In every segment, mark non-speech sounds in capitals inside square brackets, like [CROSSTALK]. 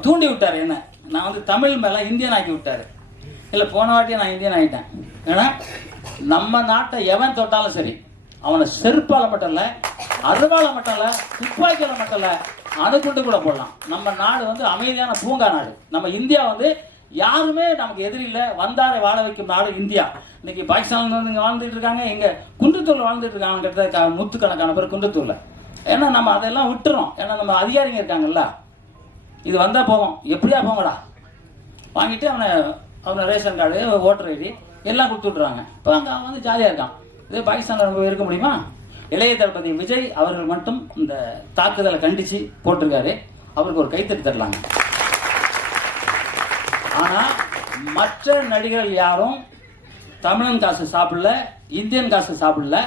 அவர் தூண்டி விட்டார் என்ன? நான் வந்து தமிழ் மேலே இந்தியன் ஆக்கி விட்டார். இல்லை போன வாட்டி நான் இந்தியன் ஆகிட்டேன் ஏன்னா நம்ம நாட்டை எவன் தொட்டாலும் சரி அவனை செருப்பால் மட்டும் இல்லை அருவால மட்டும் இல்லை துப்பாக்கியால மட்டும் இல்லை அணுகுண்டு கூட போடலாம். நம்ம நாடு வந்து அமைதியான பூங்கா நாடு. நம்ம இந்தியா வந்து யாருமே நமக்கு எதிரி வந்தாரை வாழ வைக்கும் நாடு இந்தியா. இன்னைக்கு பாகிஸ்தான்ல வந்து இங்கே வாழ்ந்துட்டு இருக்காங்க இங்கே குன்றத்தூர்ல வாழ்ந்துட்டு இருக்காங்க கிட்டத்தட்ட நூற்றுக்கணக்கான பேர் குன்றத்தூர்ல ஏன்னா நம்ம அதெல்லாம் விட்டுறோம். ஏன்னா நம்ம அதிகாரிங்க இருக்காங்கல்ல. இது வந்தால் போவோம் எப்படியா போங்கடா வாங்கிட்டு அவனை அவனை ரேஷன் கார்டு ஓட்டர் ஐடி எல்லாம் கொடுத்து விட்றாங்க இப்போ அங்கே அவன் வந்து ஜாலியாக இருக்கான். இதே பாகிஸ்தானில் நம்ம இருக்க முடியுமா? இளைய தளபதி விஜய் அவர்கள் மட்டும் இந்த தாக்குதலை கண்டித்து போட்டிருக்காரு. அவருக்கு ஒரு கைத்தறி தரலாங்க. ஆனால் மற்ற நடிகர்கள் யாரும் தமிழன் காசு சாப்பிடல இந்தியன் காசு சாப்பிடல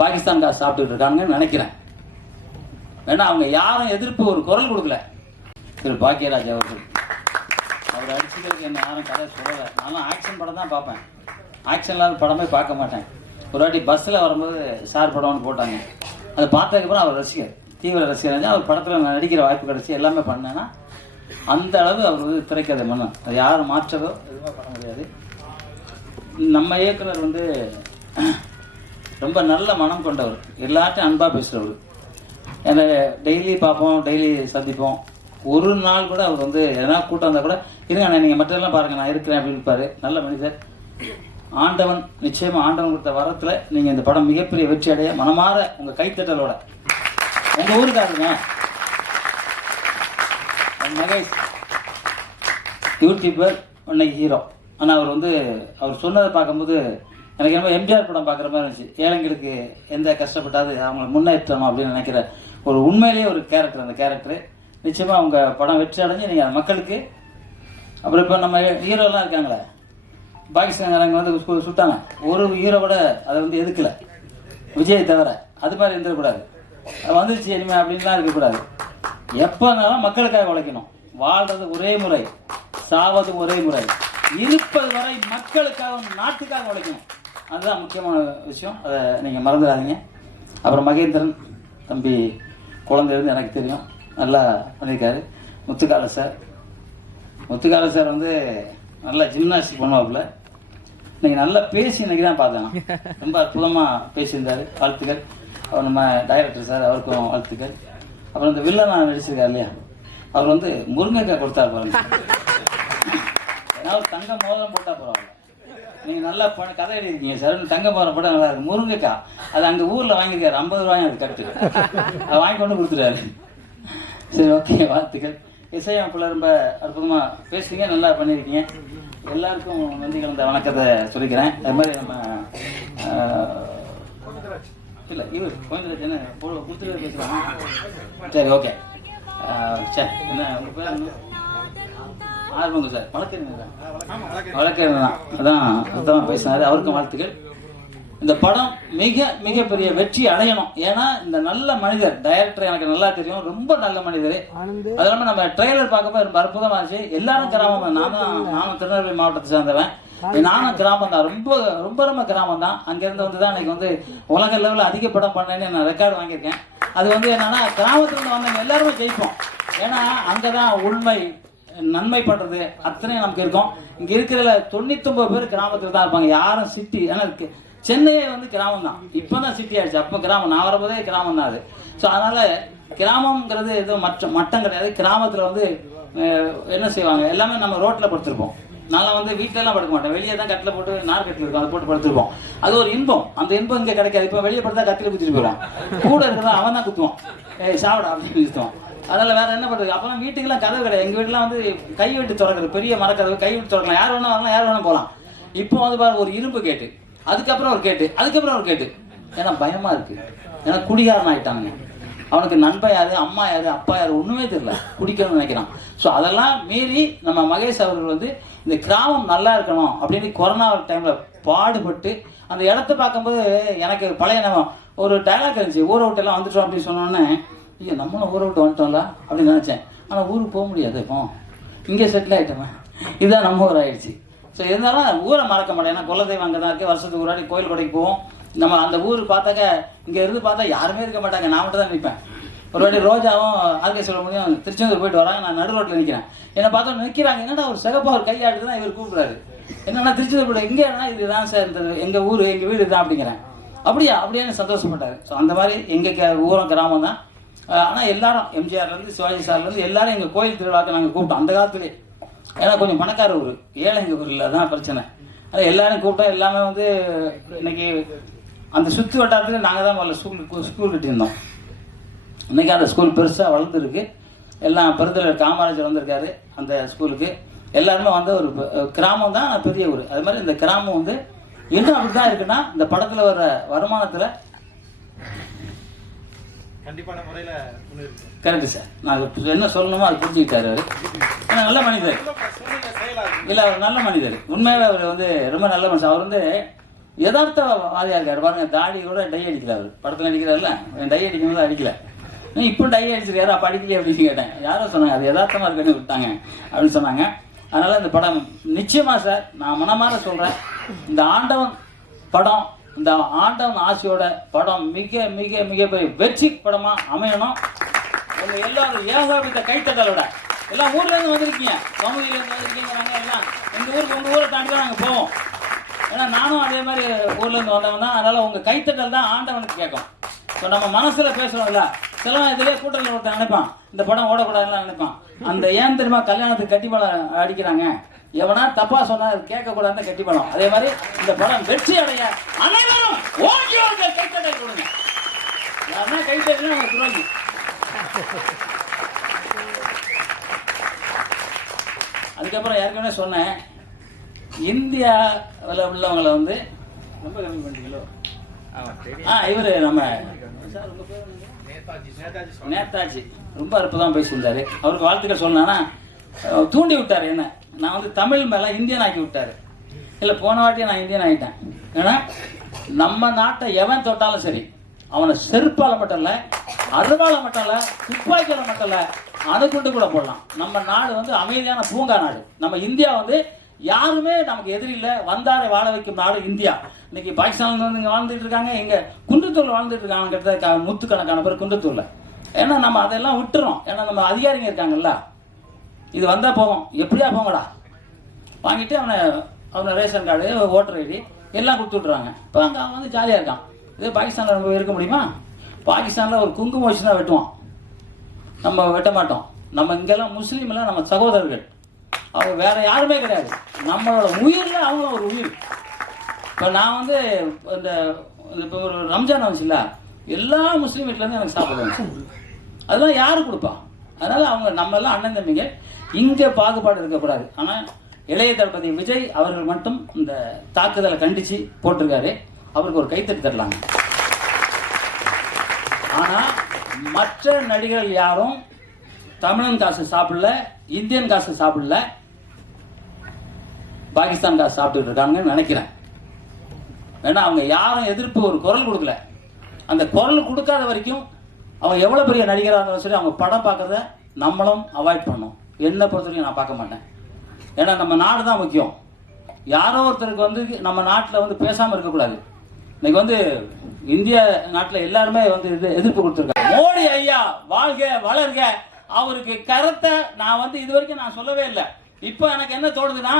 பாகிஸ்தான் காசு சாப்பிட்டுட்டு இருக்காங்கன்னு நினைக்கிறேன். ஏன்னா அவங்க யாரும் எதிர்ப்பு ஒரு குரல் கொடுக்கல. திரு பாக்கியராஜ் அவர்கள். அவர் அடிச்சுக்கிறதுக்கு என்ன யாரும் கதை சொல்லலை. நானும் ஆக்ஷன் படம் தான் பார்ப்பேன். ஆக்ஷன் இல்லாத படமே பார்க்க மாட்டேன். ஒரு வாட்டி பஸ்ஸில் வரும்போது சார் படம்னு போட்டாங்க. அதை பார்த்ததுக்கப்புறம் அவர் ரசிகர் தீவிர ரசிகர் அவர் படத்தில் நான் நடிக்கிற வாய்ப்பு கிடச்சி எல்லாமே பண்ணேன்னா அந்த அளவு அவர் வந்து திரைக்கதை மன்னன். அது யாரும் மாற்றதோ எதுவுமே பண்ண முடியாது. நம்ம இயக்குனர் வந்து ரொம்ப நல்ல மனம் கொண்டவர். எல்லார்ட்டையும் அன்பாக பேசுகிறவர் என்னை டெய்லி பார்ப்போம் டெய்லி சந்திப்போம். ஒரு நாள் கூட அவர் வந்து எதனா கூட்டம் வந்தால் கூட இருங்க அண்ணா நீங்கள் மற்றெல்லாம் பாருங்கள் நான் இருக்கிறேன் அப்படின்னு இருப்பார். நல்ல மனிதர். ஆண்டவன் நிச்சயமாக ஆண்டவன் கொடுத்த வரத்தில் நீங்கள் இந்த படம் மிகப்பெரிய வெற்றி அடைய மனமாற உங்கள் கைத்தட்டலோட. உங்கள் ஊருக்காருங்க மகேஷ். யூடியூபர் இன்னைக்கு ஹீரோ ஆனால் அவர் வந்து அவர் சொன்னதை பார்க்கும்போது எனக்கு என்னமோ எம்ஜிஆர் படம் பார்க்குற மாதிரி இருந்துச்சு. ஏழைங்களுக்கு எந்த கஷ்டப்பட்டாது அவங்களை முன்னேற்றணும் அப்படின்னு நினைக்கிறேன் ஒரு உண்மையிலேயே ஒரு கேரக்டர் அந்த கேரக்டர் நிச்சயமாக அவங்க படம் வெற்றி அடைஞ்சு நீங்கள் அந்த மக்களுக்கு அப்புறம் இப்போ நம்ம ஹீரோலாம் இருக்காங்களே? பாகிஸ்தான்காரங்க வந்து சு- சுட்டாங்க. ஒரு ஹீரோ கூட அதை வந்து எதுக்கல விஜய் தவிர அது மாதிரி இருந்துடக்கூடாது அது வந்துருச்சு இனிமே அப்படின்லாம் இருக்கக்கூடாது. எப்போ இருந்தாலும் மக்களுக்காக உழைக்கணும். வாழ்றது ஒரே முறை. சாவது ஒரே முறை. இருப்பது வரை மக்களுக்காக நாட்டுக்காக உழைக்கணும். அதுதான் முக்கியமான விஷயம். அதை நீங்கள் மறந்துடாதீங்க. அப்புறம் மகேந்திரன் தம்பி குழந்தை இருந்து எனக்கு தெரியும். நல்லா பண்ணியிருக்காரு. முத்துக்கால சார். முத்துக்கால சார் வந்து நல்லா ஜிம்னாஸ்டிக் பண்ணுவாப்புல. இன்னைக்கு நல்லா பேசி இன்னைக்கு தான் பார்த்தேன். ரொம்ப அற்புதமா பேசியிருந்தாரு. வாழ்த்துக்கள். அவர் நம்ம டைரக்டர் சார் அவருக்கும் வாழ்த்துக்கள். அப்புறம் இந்த வில்லனா நடிச்சிருக்காரு இல்லையா? அவர் வந்து முருங்கைக்காய் கொடுத்தாரு பாருங்க. [LAUGHS] ஏன்னா தங்க மோதிரம் போட்டா பரவாயில்ல. நீங்க நல்லா பண்ண கதை எழுதிருக்கீங்க சார். தங்க போகிற படம் நல்லா இருக்கு. முருங்கைக்கா. அது அங்க ஊர்ல வாங்கியிருக்காரு. ஐம்பது ரூபாயும் அது கட்டு. அதை வாங்கி கொண்டு கொடுத்துட்டாரு. சரி ஓகே. வாழ்த்துக்கள். பிள்ளை ரொம்ப அற்புதமா பேசுறீங்க. நல்லா பண்ணியிருக்கீங்க. எல்லாருக்கும் நன்றி கலந்த வணக்கத்தை சொல்லிக்கிறேன். அது மாதிரி நம்ம இல்லை இவர் கோவிந்தராஜ் என்ன கொடுத்துட்டு பேசுறாங்க சரி ஓகே. சரி என்ன உங்க பேர் என்ன? ஆர்வங்க சார். வழக்கறிஞர் தான். வழக்கறிஞர் தான். அதான் அதான் பேசினாரு. அவருக்கும் வாழ்த்துக்கள். இந்த படம் மிக மிகப்பெரிய வெற்றி அடையணும். ஏன்னா இந்த நல்ல மனிதர் டைரக்டர் எனக்கு நல்லா தெரியும். ரொம்ப நல்ல மனிதர். அது இல்லாம நம்ம ட்ரெய்லர் பார்க்கும்போது ரொம்ப அற்புதமா இருந்துச்சு. எல்லாரும் கிராமம் தான். நானும் திருநெல்வேலி மாவட்டத்தை சேர்ந்தவன். நானும் கிராமம் தான். ரொம்ப ரொம்ப ரொம்ப கிராமம் தான். அங்கிருந்து வந்து தான் இன்னைக்கு வந்து உலக லெவலில் அதிக படம் பண்ணேன்னு நான் ரெக்கார்டு வாங்கியிருக்கேன். அது வந்து என்னன்னா கிராமத்துல வந்தவங்க எல்லாருமே ஜெயிப்போம். ஏன்னா அங்கதான் உண்மை. நன்மை பண்றது அத்தனை நமக்கு இருக்கும். இங்க இருக்கிறதுல தொண்ணூத்தொன்பது பேர் கிராமத்துல தான் இருப்பாங்க. யாரும் சிட்டி ஏன்னா சென்னையே வந்து கிராமம் தான். இப்பதான் சிட்டி ஆயிடுச்சு. அப்ப கிராமம் நான் வரும்போதே கிராமம் தான் அது. ஸோ அதனால கிராமம்ங்கிறது எதுவும் மற்ற மட்டம் கிடையாது. கிராமத்துல வந்து என்ன செய்வாங்க? எல்லாமே நம்ம ரோட்ல படுத்திருப்போம். நல்லா வந்து வீட்டிலலாம் எல்லாம் படுக்க மாட்டேன் வெளியே தான் கட்டில போட்டு நார் கட்டில் இருக்கும். அதை போட்டு படுத்திருப்போம். அது ஒரு இன்பம். அந்த இன்பம் இங்க கிடைக்காது. இப்போ வெளியே படுத்தா கத்தில குத்திட்டு போயிடும் கூட இருக்கிறதா அவன் தான் குத்துவான். ஏய் சாப்பிட அப்படின்னு குத்துவான் அதனால் வேற என்ன பண்றது? அப்பெல்லாம் வீட்டுக்கெல்லாம் கதவு கிடையாது. எங்கள் வீட்டுலாம் வந்து கை விட்டு திறக்குது பெரிய மரக்கதவு கை விட்டு திறக்கலாம். யார் வேணா வரலாம் யார் வேணா போகலாம் இப்போ வந்து பாருங்க ஒரு இரும்பு கேட்டு அதுக்கப்புறம் ஒரு கேட்டு அதுக்கப்புறம் ஒரு கேட்டு. ஏன்னா பயமா இருக்கு. ஏன்னா குடிகாரன் ஆயிட்டாங்க அவனுக்கு நண்பன் யாரு அம்மா யாரு அப்பா யாரு ஒண்ணுமே தெரியல. குடிக்கணும்னு நினைக்கிறான். ஸோ அதெல்லாம் மீறி நம்ம மகேஷ் அவர்கள் வந்து இந்த கிராமம் நல்லா இருக்கணும் அப்படின்னு கொரோனா டைம்ல பாடுபட்டு அந்த இடத்த பார்க்கும்போது எனக்கு பழைய ஒரு டைலாக் இருந்துச்சு. ஊரை விட்டு எல்லாம் வந்துட்டோம் அப்படின்னு சொன்னோன்னே ஐயோ நம்மளும் ஊரை விட்டு வந்துட்டோம்ல அப்படின்னு நினச்சேன். ஆனால் ஊருக்கு போக முடியாது இப்போ இங்கே செட்டில் ஆகிட்டோமே இதுதான் நம்ம ஊர் ஆயிடுச்சு. ஸோ இருந்தாலும் ஊரை மறக்க மாட்டேன். ஏன்னா குலதெய்வம் அங்கே தான் இருக்கே. வருஷத்துக்கு ஒரு வாட்டி கோயில் கொடைக்கு போவோம். நம்ம அந்த ஊர் பார்த்தாக்க இங்கே இருந்து பார்த்தா யாருமே இருக்க மாட்டாங்க. நான் மட்டும் தான் நிற்பேன் ஒரு வாட்டி ரோஜாவும் ஆர்கே சொல்ல முடியும் திருச்செந்தூர் போயிட்டு வராங்க. நான் நடு ரோட்டில் நிற்கிறேன் என்னை பார்த்தா நிற்கிறாங்க என்னன்னா ஒரு சிகப்பாக ஒரு கையாட்டு தான் இவர் கூப்பிடுறாரு. என்னன்னா திருச்செந்தூர் போய் எங்கேனா இதுதான் சார் இந்த எங்கள் ஊர் எங்கள் வீடு இதுதான் அப்படிங்கிறேன். அப்படியா? அப்படியே சந்தோஷப்பட்டாரு. ஸோ அந்த மாதிரி எங்கள் ஊரம் கிராமம் தான். ஆனால் எல்லாரும் எம்ஜிஆர்லேருந்து சிவாஜி சார்லேருந்து எல்லாரும் எங்கள் கோயில் திருவிழாக்கு நாங்கள் கூப்பிட்டோம். அந்த காலத்துலேயே ஏன்னா கொஞ்சம் பணக்கார ஊர். ஏழைங்க ஊரில் தான் பிரச்சனை. அதான் எல்லாரும் கூப்பிட்டோம் எல்லாமே வந்து இன்னைக்கு அந்த சுற்று வட்டாரத்தில் நாங்கள் தான் முதல்ல ஸ்கூல் ஸ்கூல் கட்டியிருந்தோம். இன்னைக்கு அந்த ஸ்கூல் பெருசாக வளர்ந்துருக்கு. எல்லாம் பெருந்தலைவர் காமராஜர் வந்திருக்காரு அந்த ஸ்கூலுக்கு எல்லாருமே வந்து ஒரு கிராமம் தான் பெரிய ஊர். அது மாதிரி இந்த கிராமம் வந்து இன்னும் அப்படி தான் இருக்குன்னா இந்த படத்தில் வர வருமானத்தில் கண்டிப்பான முறையில முன்னிருக்கு கரெக்டு சார். நான் என்ன சொல்லணுமோ அது புரிஞ்சுக்கிட்டாரு அவர். நல்ல மனிதர். இல்ல அவர் நல்ல மனிதர். உண்மையாவே அவர் வந்து ரொம்ப நல்ல மனுஷன் அவர் வந்து யதார்த்தவாதியா இருக்காரு. பாருங்க தாடி கூட டை அடிக்கல அவர். படத்துல அடிக்கிறாருல்ல டை அடிக்கும் போது அடிக்கல. நீ இப்போ டை அடிச்சிருக்காரு அப்ப அடிக்கலையே அப்படின்னு கேட்டேன். யாரோ சொன்னாங்க அது யதார்த்தமா இருக்குன்னு விட்டாங்க. அப்படின்னு சொன்னாங்க. அதனால இந்த படம் நிச்சயமா சார் நான் மனமார சொல்றேன். இந்த ஆண்டவன் படம் இந்த ஆண்டவன் ஆசையோட படம் மிக மிக மிகப்பெரிய வெற்றி படமா அமையணும். உங்க எல்லாரும் ஏகாபித்த கைத்தட்டலோட. எல்லாம் ஊர்ல இருந்து வந்திருக்கீங்க. கோமதியில இருந்து வந்திருக்கீங்க நாங்க எல்லாம். எங்க ஊருக்கு உங்க ஊரை தாண்டி தான் நாங்க போவோம். ஏன்னா நானும் அதே மாதிரி ஊர்ல இருந்து வந்தவன் தான். அதனால உங்க கைத்தட்டல் தான் ஆண்டவனுக்கு கேட்கும். ஸோ நம்ம மனசுல பேசுறோம்ல. சில இதுலேயே கூட்டத்தில் ஒருத்தன் நினைப்பான் இந்த படம் ஓடக்கூடாதுன்னு நினைப்பான் அந்த ஏன் தெரியுமா? கல்யாணத்துக்கு கட்டிப்பாளம் அடிக்கிறாங்க. எவனா தப்பா சொன்னா கேட்க கூடாதுன்னு கட்டி படம் அதே மாதிரி இந்த படம் வெற்றி அடைய அனைவரும் ஓடியோர்கள் கைத்தட்டல் கொடுங்க யாருன்னா கைத்தட்டல் அவங்க துரோகி. அதுக்கப்புறம் ஏற்கனவே சொன்னேன் இந்தியாவில் உள்ளவங்களை வந்து ரொம்ப கம்மி பண்ணிட்டீங்களோ? ஆ இவர் நம்ம? நேதாஜி ரொம்ப அற்புதமாக பேசியிருந்தாரு. அவருக்கு வாழ்த்துக்கள் அஹ், தூண்டி விட்டார் என்ன? நான் வந்து தமிழ் மேலே இந்தியன் ஆக்கி விட்டாரு. இல்லை போன வாட்டி நான் இந்தியன் ஆகிட்டேன் ஏன்னா நம்ம நாட்டை எவன் தொட்டாலும் சரி அவனை செருப்பால மட்டும் இல்லை அருவால மட்டும் இல்லை துப்பாக்கியால மட்டும் இல்லை அணுகுண்டு கூட போடலாம். நம்ம நாடு வந்து அமைதியான பூங்கா நாடு. நம்ம இந்தியா வந்து யாருமே நமக்கு எதிரி இல்லை வந்தாரை வாழ வைக்கும் நாடு இந்தியா. இன்னைக்கு பாகிஸ்தான்ல இருந்து இங்க வாழ்ந்துட்டு இருக்காங்க இங்கே குன்றத்தூர்ல வாழ்ந்துட்டு இருக்காங்க கிட்டத்தட்ட க- நூத்துக்கணக்கான பேர் குன்றத்தூர்ல. ஏன்னா நம்ம அதெல்லாம் விட்டுறோம். ஏன்னா நம்ம அதிகாரிங்க இருக்காங்கல்ல. இது வந்தால் போவோம் எப்படியா போங்கடா வாங்கிட்டு அவனை அவனை ரேஷன் கார்டு ஓட்டர் ஐடி எல்லாம் கொடுத்து விட்றாங்க இப்போ அங்கே அவன் வந்து ஜாலியாக இருக்கான். இதே பாகிஸ்தானில் நம்ம இருக்க முடியுமா? பாகிஸ்தானில் ஒரு குங்குமம் வச்சு தான் வெட்டுவான். நம்ம வெட்ட மாட்டோம். நம்ம இங்கெல்லாம் முஸ்லீம் எல்லாம் நம்ம சகோதரர்கள். அவங்க வேற யாருமே கிடையாது. நம்மளோட உயிரில் அவங்க ஒரு உயிர். இப்போ நான் வந்து இந்த இப்போ ஒரு ரம்ஜான் வந்துச்சுல்ல எல்லா முஸ்லீம் வீட்டிலேருந்து எனக்கு சாப்பிடுவாங்க அதெல்லாம் யார் கொடுப்பா? அதனால அவங்க நம்மெல்லாம் அண்ணன் தம்பிங்க. இங்கே பாகுபாடு இருக்கக்கூடாது. ஆனால் இளைய தளபதி விஜய் அவர்கள் மட்டும் இந்த தாக்குதலை கண்டிச்சு போட்டிருக்காரு. அவருக்கு ஒரு கைத்தட்டு தரலாங்க. ஆனால் மற்ற நடிகர்கள் யாரும் தமிழன் காசு சாப்பிடல இந்தியன் காசு சாப்பிடல பாகிஸ்தான் காசு சாப்பிட்டுட்டு இருக்காங்கன்னு நினைக்கிறேன். ஏன்னா அவங்க யாரும் எதிர்ப்பு ஒரு குரல் கொடுக்கல. அந்த குரல் கொடுக்காத வரைக்கும் அவங்க எவ்வளோ பெரிய நடிகராக இருந்தாலும் சரி அவங்க படம் பார்க்கறத நம்மளும் அவாய்ட் பண்ணோம் என்னை பொறுத்த வரைக்கும் நான் பார்க்க மாட்டேன். ஏன்னா நம்ம நாடு தான் முக்கியம். யாரோ ஒருத்தருக்கு வந்து நம்ம நாட்டில் வந்து பேசாமல் இருக்கக்கூடாது. இன்னைக்கு வந்து இந்திய நாட்டில் எல்லாருமே வந்து இது எதிர்ப்பு கொடுத்துருக்காங்க. மோடி ஐயா வாழ்க வளர்க. அவருக்கு கருத்தை நான் வந்து இது வரைக்கும் நான் சொல்லவே இல்லை. இப்போ எனக்கு என்ன தோணுதுன்னா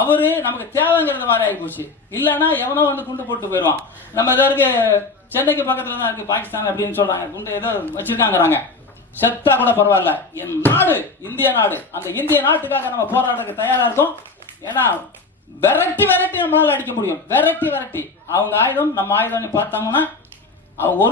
அவரு நமக்கு தேவைங்கிறது மாதிரி ஆகி போச்சு இல்லைன்னா எவனோ வந்து குண்டு போட்டு போயிடுவான். நம்ம இது வரைக்கும் சென்னைக்கு பக்கத்தில் தான் இருக்குது பாகிஸ்தான் அப்படின்னு சொல்கிறாங்க குண்டு ஏதோ வச்சுருக்காங்கிறாங்க. செத்தா கூட பரவாயில்ல. என் நாடு இந்திய நாடு. அந்த இந்திய நாட்டுக்காக நம்ம போராடுறதுக்கு தயாரா இருக்கும். ஏன்னா விரட்டி வெரைட்டி நம்மளால அடிக்க முடியும். Variety variety. அவங்க ஆயுதம் நம்ம ஆயுதம் பார்த்தாங்கன்னா அவங்க ஒரு